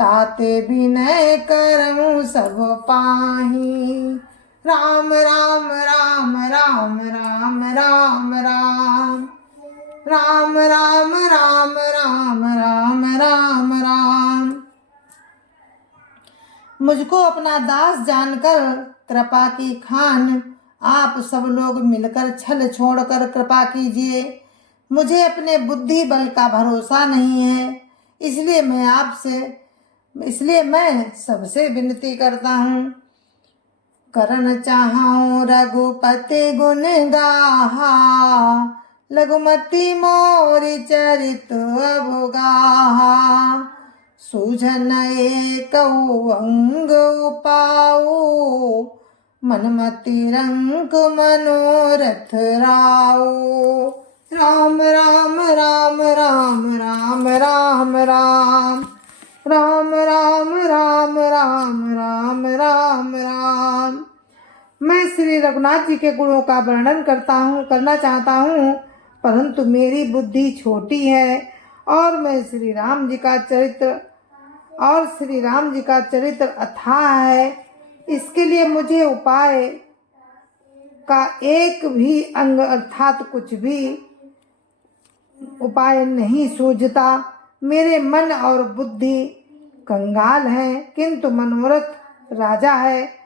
ताते विनय करऊं सब पाही। राम राम राम राम राम राम राम राम राम राम राम राम राम राम। मुझको अपना दास जानकर कृपा की खान आप सब लोग मिलकर छल छोड़कर कृपा कीजिए। मुझे अपने बुद्धि बल का भरोसा नहीं है, इसलिए मैं सबसे विनती करता हूँ। करन चाहूं रघुपति गुण गाहा, लघुमति मोरि चरित अबुगाहा। सूझन एकउ अंग उपाऊ, मनमति रंक मनोरथ राऊ। राम राम राम राम राम राम राम राम राम राम राम राम राम राम। मैं श्री रघुनाथ जी के गुणों का वर्णन करना चाहता हूँ, परंतु मेरी बुद्धि छोटी है और श्री राम जी का चरित्र अथाह है। इसके लिए मुझे उपाय का एक भी अंग अर्थात कुछ भी उपाय नहीं सूझता। मेरे मन और बुद्धि कंगाल है, किंतु मनोरथ राजा है।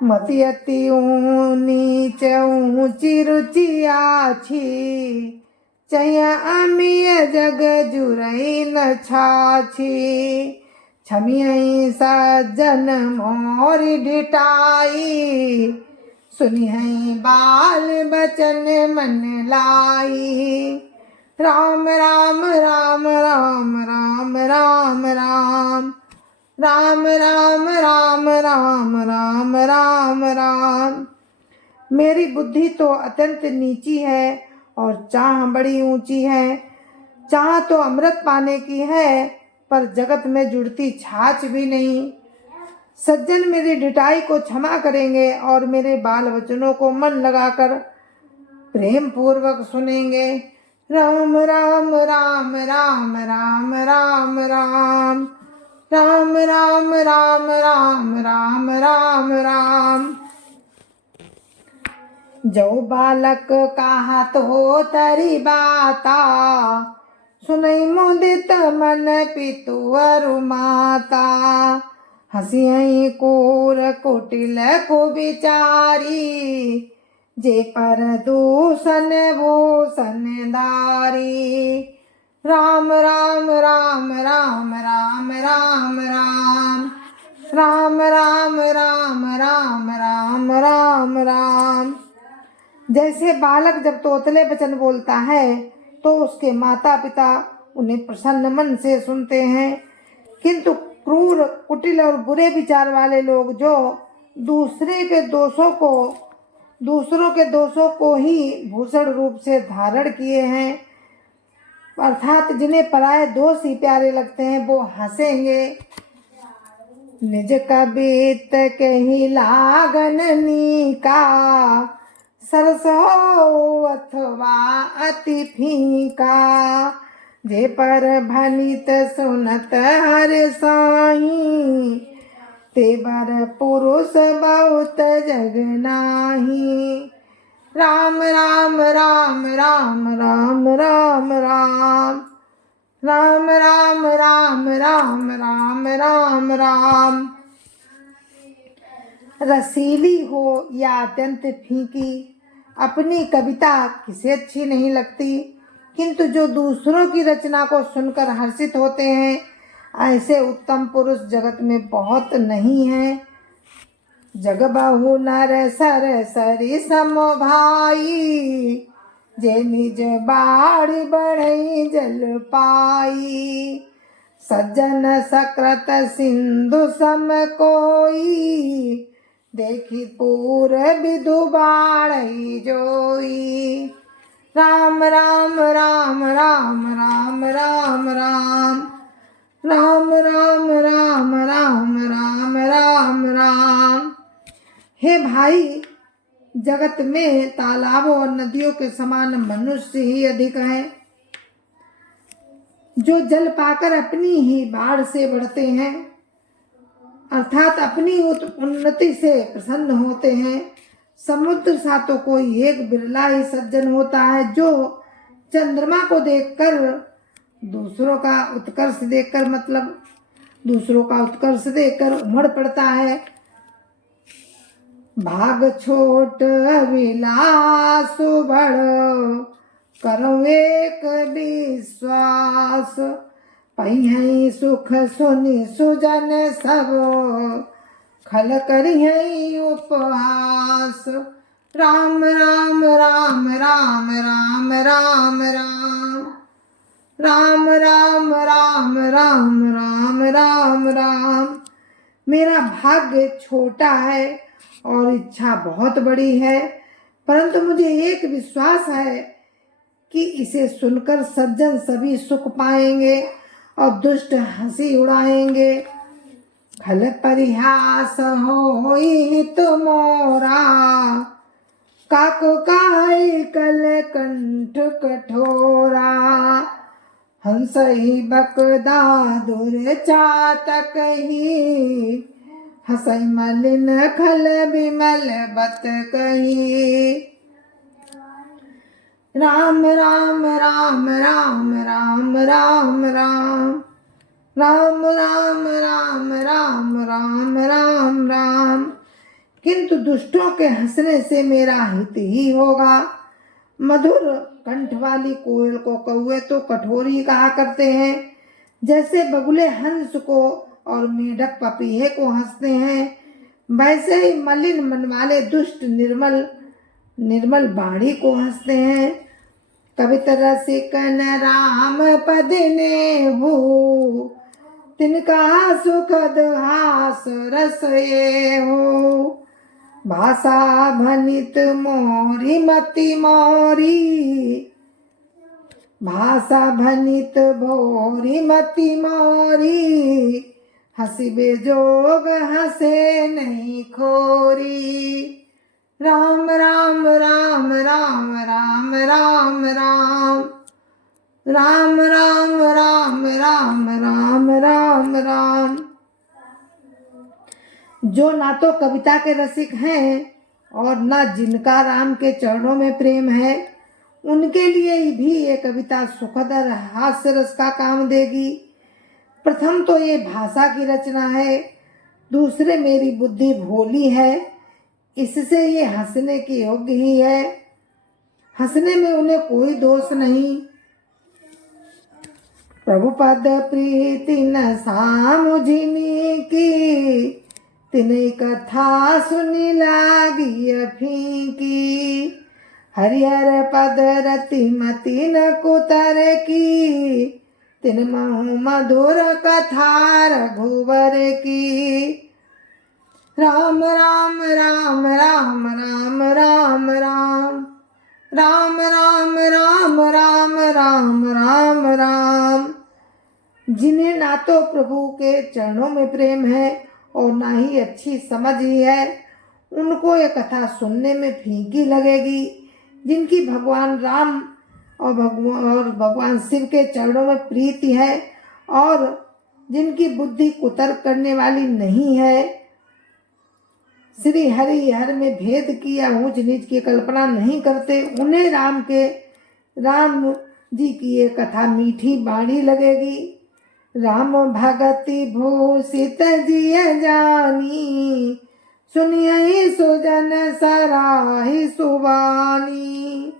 मति अति नीच ऊंची रुचि आछी, चैया अमिय जग जुरई न छाछी। छमियई सज्जन मोरि ढिठाई, सुनिहई बाल बचन मन लाई। राम राम राम राम राम राम राम राम राम राम राम राम राम राम। मेरी बुद्धि तो अत्यंत नीची है और चाह बड़ी ऊंची है। चाह तो अमृत पाने की है, पर जगत में जुड़ती छाछ भी नहीं। सज्जन मेरी ढिठाई को क्षमा करेंगे और मेरे बाल वचनों को मन लगाकर प्रेम पूर्वक सुनेंगे। राम राम राम राम राम राम राम राम राम राम राम राम राम राम। जो बालक कहत हो तरी बाता, सुनई मुदित मन पितु अरु माता। हसियई कोर कुटिल को विचारी, जे पर दूषण भूषण दारी। राम राम राम राम राम राम राम राम राम राम राम राम राम राम। जैसे बालक जब तोतले वचन बोलता है तो उसके माता पिता उन्हें प्रसन्न मन से सुनते हैं, किंतु क्रूर कुटिल और बुरे विचार वाले लोग जो दूसरों के दोषों को ही भूषण रूप से धारण किए हैं, अर्थात जिन्हें पराये दोष ही प्यारे लगते हैं, वो हंसेंगे। निज कबित कही लागन नीका, सरस हो अथवा अति फीका। जे पर भनित सुनत हर साही, ते बर पुरुष बहुत जग नाही। राम राम राम राम राम राम राम राम राम राम राम राम राम राम। रसीली हो या अत्यंत फीकी, अपनी कविता किसे अच्छी नहीं लगती, किंतु जो दूसरों की रचना को सुनकर हर्षित होते हैं, ऐसे उत्तम पुरुष जगत में बहुत नहीं हैं। जग बहु नर सर सरि सम भाई, जे निज बाढ़ बढ़ई जल पाई। सज्जन सकृत सिंधु सम कोई, देखी पूर विधु बाढ़ई जोई। राम राम राम राम राम राम राम राम राम राम राम राम राम राम। हे भाई, जगत में तालाबों और नदियों के समान मनुष्य ही अधिक है। जो जल पाकर अपनी ही बाढ़ से बढ़ते हैं, अर्थात अपनी उन्नति से प्रसन्न होते हैं। समुद्र सा तो कोई एक बिरला ही सज्जन होता है जो चंद्रमा को देखकर दूसरों का उत्कर्ष देखकर मतलब दूसरों का उत्कर्ष देखकर उमड़ पड़ता है। भाग छोट विलास बड़ करो एक विश्वास, पहिं सुख सुनि सुजन सब खल करिहि उपहास। राम राम राम राम राम राम राम राम राम राम राम राम राम राम। मेरा भाग्य छोटा है और इच्छा बहुत बड़ी है, परंतु मुझे एक विश्वास है कि इसे सुनकर सज्जन सभी सुख पाएंगे और दुष्ट हंसी उड़ाएंगे। खल परिहास होई तुमोरा, काको काई कल कंठ कठोरा। हंसई बकदा दूर चातक ही, हसई मलिन खल बिमल बत कही। राम राम राम राम राम राम राम राम राम राम राम राम राम राम। किंतु दुष्टों के हंसने से मेरा हित ही होगा। मधुर कंठ वाली कोयल को कौवे तो कठोरी कहा करते हैं, जैसे बगुले हंस को और मेढक पपीहे को हंसते हैं, वैसे ही मलिन मन वाले दुष्ट निर्मल बाणी को हंसते हैं। कवित रसिकन राम पद ने हो, तिनका सुखद हास रस ये हो। भाषा भनित मोरी मति मोरी, भाषा भनित भोरी मति मोरी। हंसी बेजोग हंसे नहीं खोरी। राम राम राम राम राम राम राम राम राम राम राम राम राम राम। जो ना तो कविता के रसिक हैं और ना जिनका राम के चरणों में प्रेम है, उनके लिए भी ये कविता सुखद और हास्य रस का काम देगी। प्रथम तो ये भाषा की रचना है, दूसरे मेरी बुद्धि भोली है, इससे ये हंसने की योग्य ही है। हंसने में उन्हें कोई दोष नहीं। प्रभुपद प्रीति न सामुझिनी की, तिन्हीं कथा सुनी लागी फीकी। हरिहर पद रति मति न कुतर की, तिन महु मधुर कथा रघुवर की। राम राम राम राम राम राम राम राम राम राम राम राम राम राम। जिन्हें ना तो प्रभु के चरणों में प्रेम है और ना ही अच्छी समझ ही है, उनको ये कथा सुनने में फीकी लगेगी। जिनकी भगवान राम और भगवान शिव के चरणों में प्रीति है और जिनकी बुद्धि कुतर्क करने वाली नहीं है, श्री हरि हर में भेद की या ऊंच नीच की कल्पना नहीं करते, उन्हें राम जी की ये कथा मीठी बाणी लगेगी। राम भगति भूषित जिय जानी, सुनियहि सुजन सराहि सुबानी।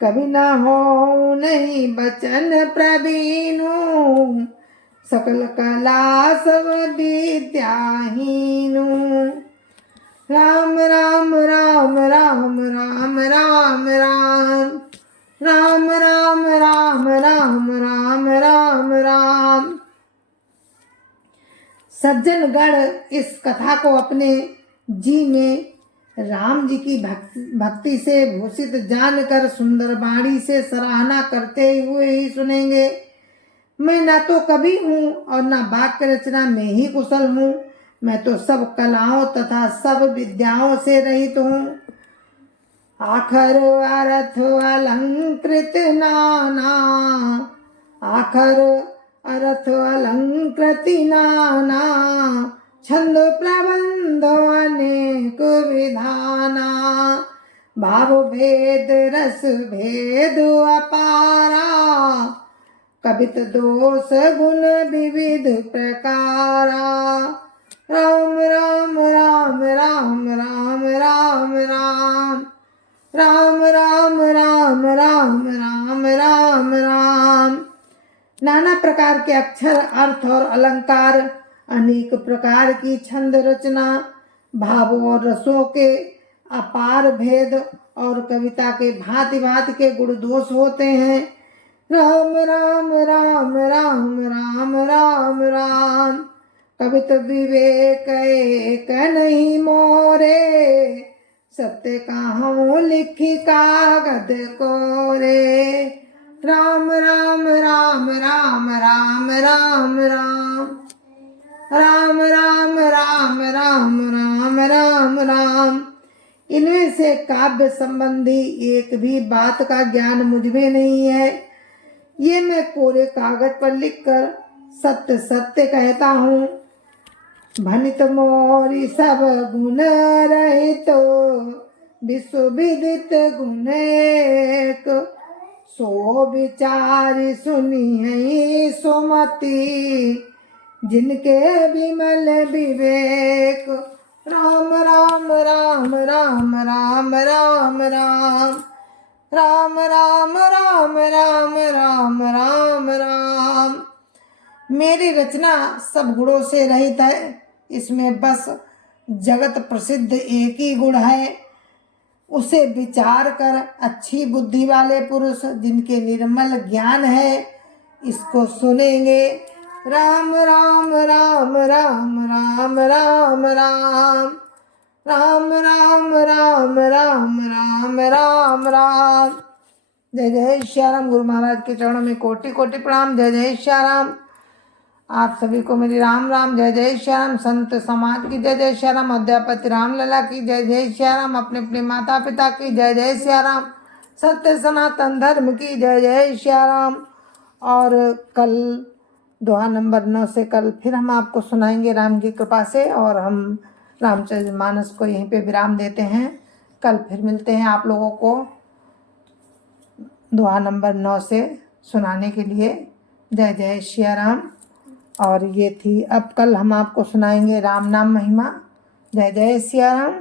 कभी न हो नहीं बचन प्रवीणु, सकल कला सब विद्याहीनु। राम राम राम राम राम राम राम राम राम राम राम राम राम राम। सज्जन गण इस कथा को अपने जी में राम जी की भक्ति से भूषित जानकर सुंदर वाणी से सराहना करते हुए ही सुनेंगे। मैं ना तो कवि हूँ और ना वाक्य रचना में ही कुशल हूँ, मैं तो सब कलाओं तथा सब विद्याओं से रहित हूँ। आखर अर्थ अलंकृत नाना, आखर अर्थ अलंकृति नाना, छंद प्रबंध अनेक विधाना। भाव भेद रस भेद अपारा, कवित दोष गुण विविध प्रकारा। राम राम राम राम राम राम राम, राम राम राम राम राम राम राम। नाना प्रकार के अक्षर, अर्थ और अलंकार, अनेक प्रकार की छंद रचना, भाव और रसों के अपार भेद और कविता के भांति भांति के गुण दोष होते हैं। राम राम राम राम राम राम राम, कवित विवेक एक नहीं मोरे, सत्य कहाँ लिखी कागज कोरे। राम राम राम राम राम राम राम, राम राम राम राम राम राम राम। इनमें से काव्य संबंधी एक भी बात का ज्ञान मुझ में नहीं है। ये मैं कोरे कागज पर लिखकर सत्य सत्य कहता हूँ। भनित मोरी सब गुण रहित, विश्व विदित गुण एक, सो विचारी सुनिए सुमति, जिनके विमल विवेक। राम राम राम राम राम राम राम, राम राम राम राम राम राम राम। मेरी रचना सब गुणों से रहित है। इसमें बस जगत प्रसिद्ध एक ही गुण है, उसे विचार कर अच्छी बुद्धि वाले पुरुष जिनके निर्मल ज्ञान है इसको सुनेंगे। राम राम राम राम राम राम राम, राम राम राम राम राम राम राम। जय जय श्याराम। गुरु महाराज के चरणों में कोटि कोटि प्रणाम। जय जय श्याराम। आप सभी को मेरी राम राम। जय जय श्याराम। संत समाज की जय जय श्याराम। अध्यापति रामलला की जय जय श्याराम। अपने अपने माता पिता की जय जय श्याराम। सत्य सनातन धर्म की जय जय श्याराम। और कल दोहा नंबर 9 से कल फिर हम आपको सुनाएंगे राम की कृपा से, और हम रामचरितमानस को यहीं पे विराम देते हैं। कल फिर मिलते हैं आप लोगों को दोहा नंबर 9 से सुनाने के लिए। जय जय श्याराम। और ये थी, अब कल हम आपको सुनाएंगे राम नाम महिमा। जय जय श्याराम।